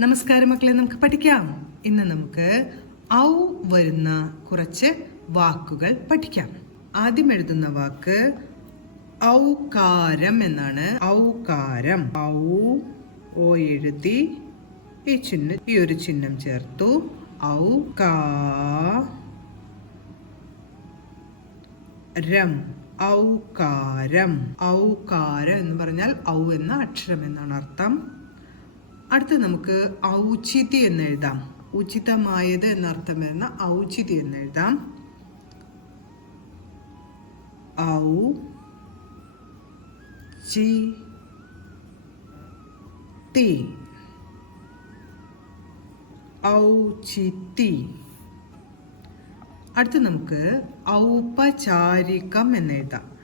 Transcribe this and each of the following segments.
നമസ്കാരം മക്കളെ, നമുക്ക് പഠിക്കാം. ഇന്ന് നമുക്ക് ഔ വരുന്ന കുറച്ച് വാക്കുകൾ പഠിക്കാം. ആദ്യം എഴുതുന്ന വാക്ക് ഔകാരം എന്നാണ്. ഔകാരം. ഓ എഴുതി ഈ ഒരു ചിഹ്നം ചേർത്തു. ഔകാരം. ഔകാരം. ഔകാരം എന്ന് പറഞ്ഞാൽ ഔ എന്ന അക്ഷരം എന്നാണ് അർത്ഥം. അടുത്ത് നമുക്ക് ഔചിതി എന്ന് എഴുതാം. ഉചിതമായത് എന്നർത്ഥം വരുന്ന ഔചിതി എന്ന് എഴുതാം. ഔചിതി. അടുത്ത് നമുക്ക് ഔപചാരികം എന്ന് എഴുതാം.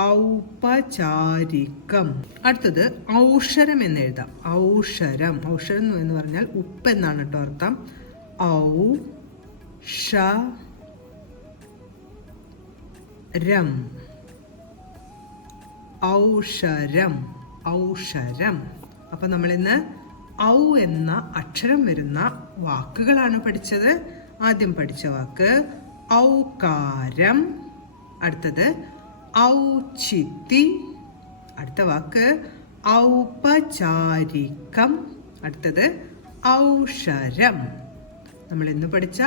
ഔപചാരികം. അടുത്തത് ഔഷരം എന്ന് എഴുതാം. ഔഷരം. ഔഷരം എന്ന് പറഞ്ഞാൽ ഉപ്പ് എന്നാണ് കേട്ടോ അർത്ഥം. ഔഷരം. ഔഷരം. അപ്പൊ നമ്മളിന്ന് ഔ എന്ന അക്ഷരം വരുന്ന വാക്കുകളാണ് പഠിച്ചത്. ആദ്യം പഠിച്ച വാക്ക് ഔകാരം. അടുത്തത് ഔചിതി. അടുത്ത വാക്ക് ഔപചാരികം. അടുത്തത് ഔഷരം. നമ്മൾ ഇന്ന് പഠിച്ച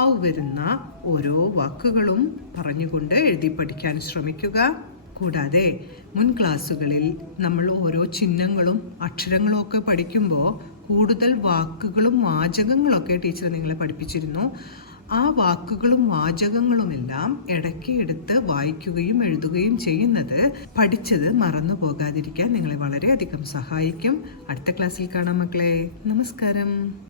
ഔ വരുന്ന ഓരോ വാക്കുകളും പറഞ്ഞുകൊണ്ട് എഴുതി പഠിക്കാൻ ശ്രമിക്കുക. കൂടാതെ മുൻ ക്ലാസ്സുകളിൽ നമ്മൾ ഓരോ ചിഹ്നങ്ങളും അക്ഷരങ്ങളും ഒക്കെ പഠിക്കുമ്പോൾ കൂടുതൽ വാക്കുകളും വാചകങ്ങളൊക്കെ ടീച്ചർ നിങ്ങളെ പഠിപ്പിച്ചിരുന്നു. ആ വാക്കുകളും വാചകങ്ങളുമെല്ലാം ഇടയ്ക്ക് എടുത്ത് വായിക്കുകയും എഴുതുകയും ചെയ്യുന്നത് പഠിച്ചത് മറന്നു പോകാതിരിക്കാൻ നിങ്ങളെ വളരെയധികം സഹായിക്കും. അടുത്ത ക്ലാസ്സിൽ കാണാം മക്കളെ. നമസ്കാരം.